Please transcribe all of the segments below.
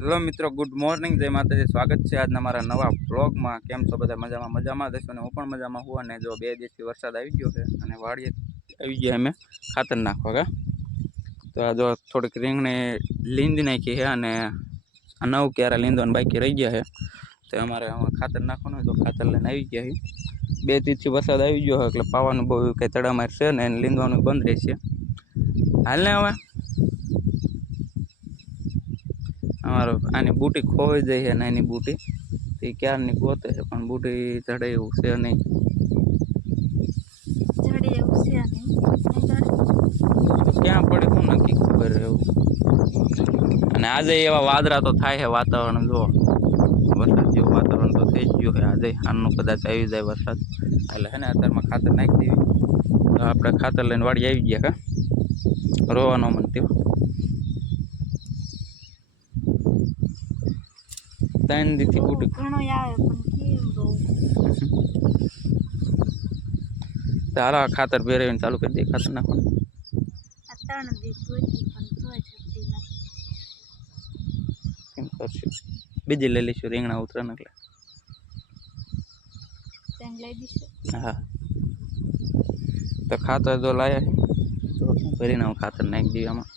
Hello મિત્રો, good morning, જય માતાજી. સ્વાગત છે આજના મારા નવા બ્લોગમાં. કેમ છો બધા? મજામાં દેશો ને હું પણ મજામાં હું. અને જો 2 દિવસથી વરસાદ આવી ગયો છે અને વાડીએ આવી ગયા અમે ખાતર નાખવા કા. તો આ જો થોડીક રીંગણી લીંદી નાખી છે અને 9 ક્યારા લીંદવાના બાકી રહી ગયા છે. તો અમારે ખાતર નાખવાનું, તો ખાતર લઈને આવી ગયા છે. 2 દિવસથી વરસાદ આવી ગયો એટલે પાવાનું બહુ કંઈ તડામાર છે ને, લીંદવાનું બંધ રહેશે. હાલ ને હવે અમારો આની બુટી ખોવાઈ જાય છે ને, એની બુટી એ ક્યારની ગોતે છે પણ બુટી ચડે એવું છે નહીં. ક્યાં પડે શું નક્કી ખબર એવું. અને આજે એવા વાદળા તો થાય છે, વાતાવરણ જો વરસાદ જેવું વાતાવરણ તો થઈ જ ગયું છે. આજે આનું કદાચ આવી જાય વરસાદ એટલે છે ને અત્યારમાં ખાતર નાખી દેવી. તો આપણે ખાતર લઈને વાડી આવી ગયા કા, રોવાનો મન થયો. 3 દીથી બુટી ઘણો આવે પણ કેમ હાલો ખાતર પહેરાવીને ચાલુ કરી દઈએ ખાતર નાખવાનું. આ 3 દિવસ હોતી પણ તોય જતી નથી. એમ કરશું, બીજી લઈ લઈશું રીંગણા ઉતરે ને એટલે. તેમ લઈ દઈશું. હા, તો ખાતર જો લાયા તો ભરીને હું ખાતર નાખી દઈએ આમાં.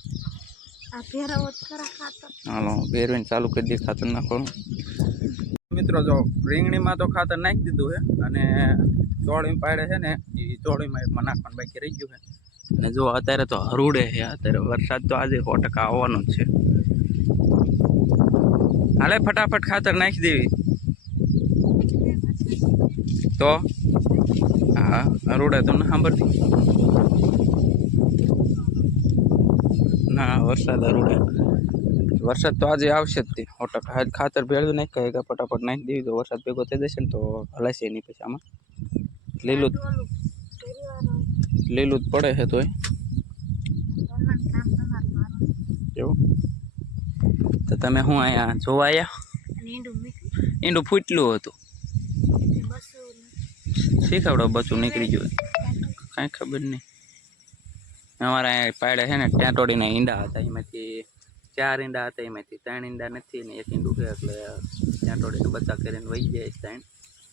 આ ભેરાવો ખરા ખાતર. હાલો પહેરવીને ચાલુ કરી દઈએ ખાતર નાખવાનું. મિત્રો જો રીંગણીમાં તો ખાતર નાખી દીધું છે અને ચોળી પાડે છે ને એ ચોળીમાં એકમાં નાખવાનું બાકી રહી ગયું છે. અને જો અત્યારે તો હરુડે છે, અત્યારે વરસાદ તો આજે 100% આવવાનો જ છે. હાલે ફટાફટ ખાતર નાખી દેવી તો. હા, હરુડે તો ના સાંભળતી ના, વરસાદ હરુડે. વરસાદ તો આજે આવશે જ તે 100%. આજ ખાતર ભેળવી નાખી કે ફટાફટ નાખી દેવી તો વરસાદ ભેગો થઈ જશે ને તો હલાશે નહીં પછી. આમાં લીલું લીલું જ પડે છે તોય એવું. તો તમે શું અહીંયા જોવા આવ્યા? ઈંડું ફૂટલું હતું, શીખવડો બચું નીકળી ગયું કાંઈ ખબર નહીં. અમારે અહીંયા પાડે છે ને ટેટોડીના ઈંડા હતા, એમાંથી 4 ઈંડા હતા, એમાંથી 3 ઈંડા નથી ને 1 ઈંડું છે. એટલે ટેટોડીને બચ્ચા કરીને વહી જાય 3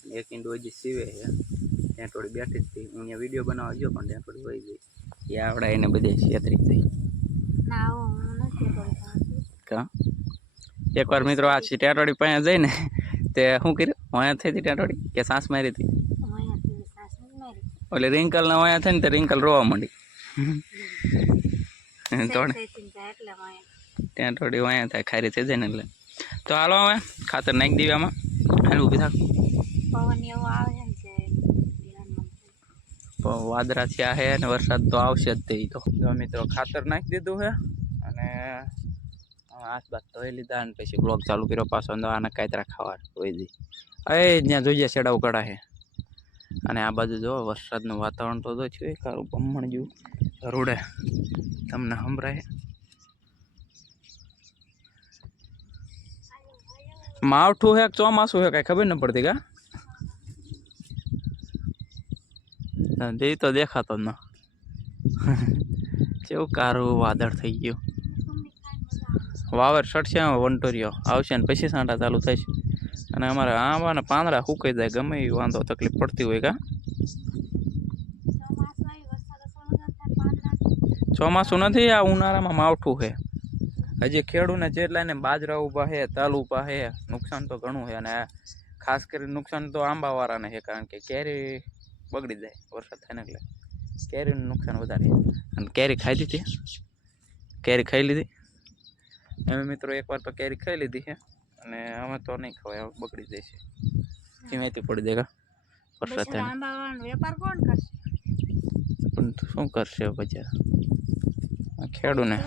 અને 1 ઈંડું હજી સીવે છે. ટેટોડી બેઠી જ હતી, હું અહીંયા વિડીયો બનાવવા ગયો પણ ટેટોડી વહી ગઈ. એ આવડા એને બધે છેતરી થઈ. કા એકવાર મિત્રો આ ટેટોડી પાસે જઈને તે શું કર્યું, વાયા થઈ હતી ટેટોડી કે સાસ મારી હતી? એટલે રિંકલ ને વાયા થઈ ને તો રિંકલ રોવા માંડી. ત્યાં થોડી વાયા થાય, ખારી થઈ જાય ને એટલે. તો હાલો હવે ખાતર નાખી દેવી આમાં. હાલ ઊભી થાક. વાદળા થયા છે અને વરસાદ તો આવશે જ તે. તો જો મિત્રો ખાતર નાખી દીધું છે અને આસપાસ ધોઈ લીધા અને પછી બ્લોગ ચાલુ કર્યો પાછો. આના કાતરા ખાવા ધોઈ દી ત્યાં જોઈએ છેડા ઉકળા છે. અને આ બાજુ જો વરસાદનું વાતાવરણ તો થયું કારું બમણ જેવું રૂડે, તમને સંભળાય? માવઠું છે ચોમાસું છે કઈ ખબર ન પડતી કા. એ તો દેખાતો ન કેવું કારું વાદળ થઈ ગયું. વાવર ચડશે, વંટોરિયો આવશે ને પછી સાંટા ચાલુ થશે. અને અમારે આંબાના પાંદડા સુકાઈ જાય ગમે એ વાંધો તકલીફ પડતી હોય કા. ચોમાસું નથી, આ ઉનાળામાં માવઠું છે. હજી ખેડૂને જેટલાને બાજરા ઊભા છે, તલ ઊભા છે, નુકસાન તો ઘણું છે. અને ખાસ કરીને નુકસાન તો આંબાવાળાને છે, કારણ કે કેરી બગડી જાય વરસાદ થાય ને એટલે કેરીનું નુકસાન વધારે. અને કેરી ખાઈ લીધી, કેરી ખાઈ લીધી એમ મિત્રો. એકવાર તો કેરી ખાઈ લીધી છે અને અમે તો નહીં ખવાય, બગડી જાય છે, ધીમેથી પડી જાય વરસાદ થાય. પણ શું કરશે બજાર ખેડૂને?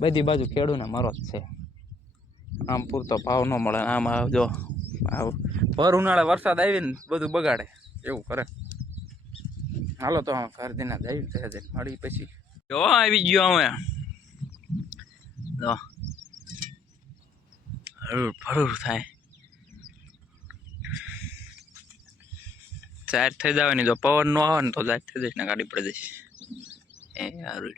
બધી બાજુ ખેડૂને મરો જ છે. આમ પૂરતો ભાવ ન મળે. આમાં જો ભર ઉનાળે વરસાદ આવીને બધું બગાડે એવું કરે. હાલો તો ઘર દીના જઈ મળી પછી જો આવી ગયો હવે. હળુર ફળુર થાય, ચાર્જ થઈ જવાની. જો પવન નો આવે ને તો ચાર્જ થઈ જઈશ ને ગાડી પડી જઈશ. એ સારું.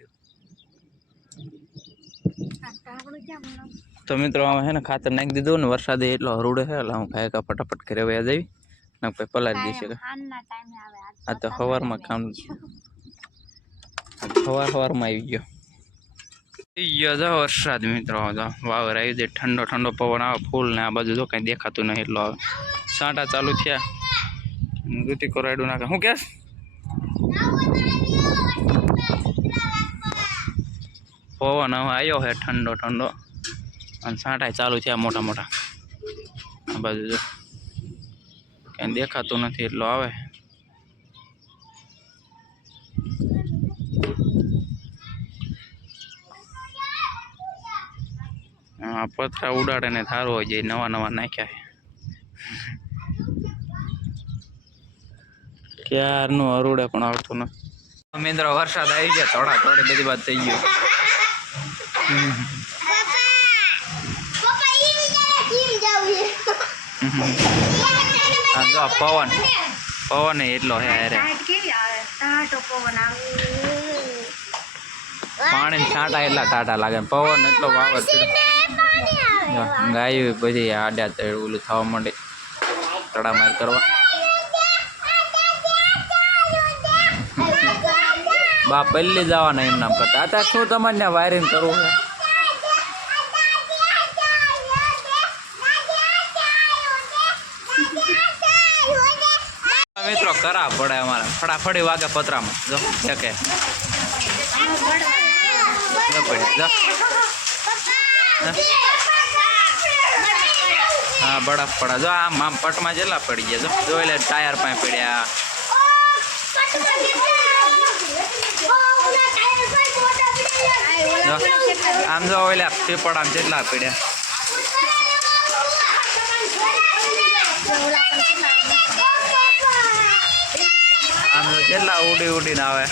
તો મિત્રો આમાં હે ને ખાતર નાખી દીધું ને વરસાદે એટલો હરુડે છે એટલે હું કાંઈ ફટાફટ ઘરે વયા જઈ ને પછી પલાળી દઈશ હાનના ટાઈમે આવે આ તો સવારમાં કામ સવારમાં આવી ગયો જો વરસાદ મિત્રો વાવર આવી જાય ઠંડો ઠંડો પવન આવે ફૂલ ને આ બાજુ જો કઈ દેખાતું નહીં એટલો આવે સાંટા ચાલુ થયા ગુટી કોરાડું નાખે શું કે પવન હવે આવ્યો છે ઠંડો ઠંડો અને સાંટા ચાલુ થયા મોટા મોટા આ બાજુ જો કઈ દેખાતું નથી એટલો આવે પથરા ઉડાડે ને થારો હોય જે નવા નવા નાખ્યા છે ક્યારનું અરુડે પણ આવતું નથી મિત્ર વરસાદ આવી ગયા થોડા થોડી બધી વાત થઈ ગયો જો પવન પવન એટલો હે અરે પાણી છાંટા એટલા ટાટા લાગે પવન એટલો વાવર ગાયું પછી આડ્યા ચડ ઓલું થવા માંડે તડામાર કરવા બા પહેલી જવાના એમ નામ કરતા અત્યારે શું તમારે ત્યાં વાયરિંગ કરવું છે મિત્રો કરા પડે અમારે ફટાફડી વાગે પતરામાં જો કે હા બરફ પડે જો આમ પટમાં જેટલા પડી ગયા જો એટલે ટાયર પાસે પડ્યા આમ જો એટલે પીપળ આમ જેટલા પડ્યા આમ જો કેટલા ઉડી ઉડીને આવે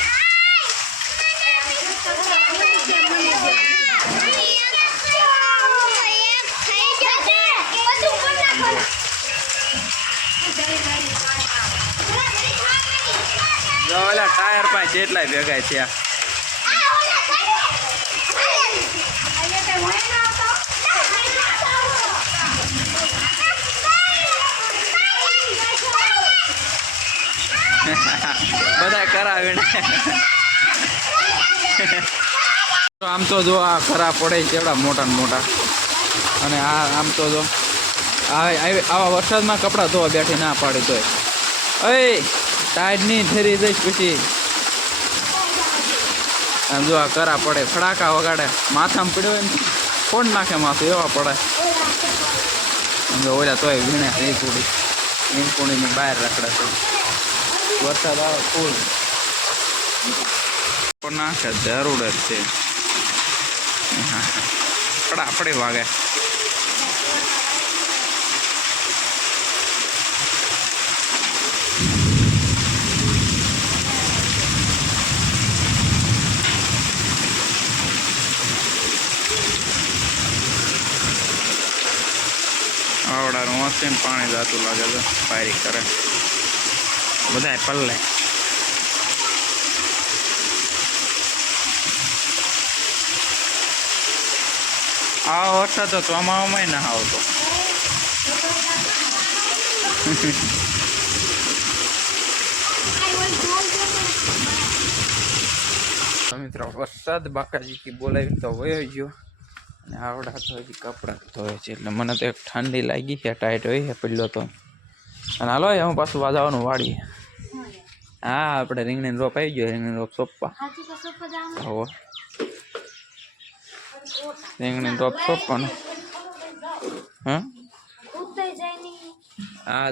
ટાયર પાસે જેટલાય ભેગા થયા બધા કરાવીને આમ તો જો આ ખરા પડે કેવડા મોટા ને મોટા અને આ આમ તો જો આવા વરસાદમાં કપડાં ધોવા બેઠી ના પાડી તોય એ ટાઈડ નહીં ફેરી જઈશ પછી આમ જો આ કરા પડે ફડાકા વગાડે માથામાં પડ્યો હોય ને કોણ નાખે માથું એવા પડે ઓલા તોય વીણે એ કુડી વીણ કુડીની બહાર રખડે છે વરસાદ આવે ફૂલ પણ નાખે જરૂર જ છે ફટાફડી વાગે આવડાનું મશીન પાણી જાતું લાગે છે ફાયરિંગ કરે બધા પલ્લે આ વરસાદ તો ચોમાસામાં ના આવતો મિત્રો વરસાદ બાકાજી બોલાવી તો વયો ગયો અને આવડા તો હજી કપડાં ધોવે છે એટલે મને તો એક ઠંડી લાગી છે ટાઈટ હોય છે પડ્યો તો અને હાલો હું પાછું વાજાવાનું વાળીએ હા આપણે રીંગણી રોપ આવી ગયો રીંગણી રોપ સોંપવા હો રીંગણી રોપ સોંપવાનું હા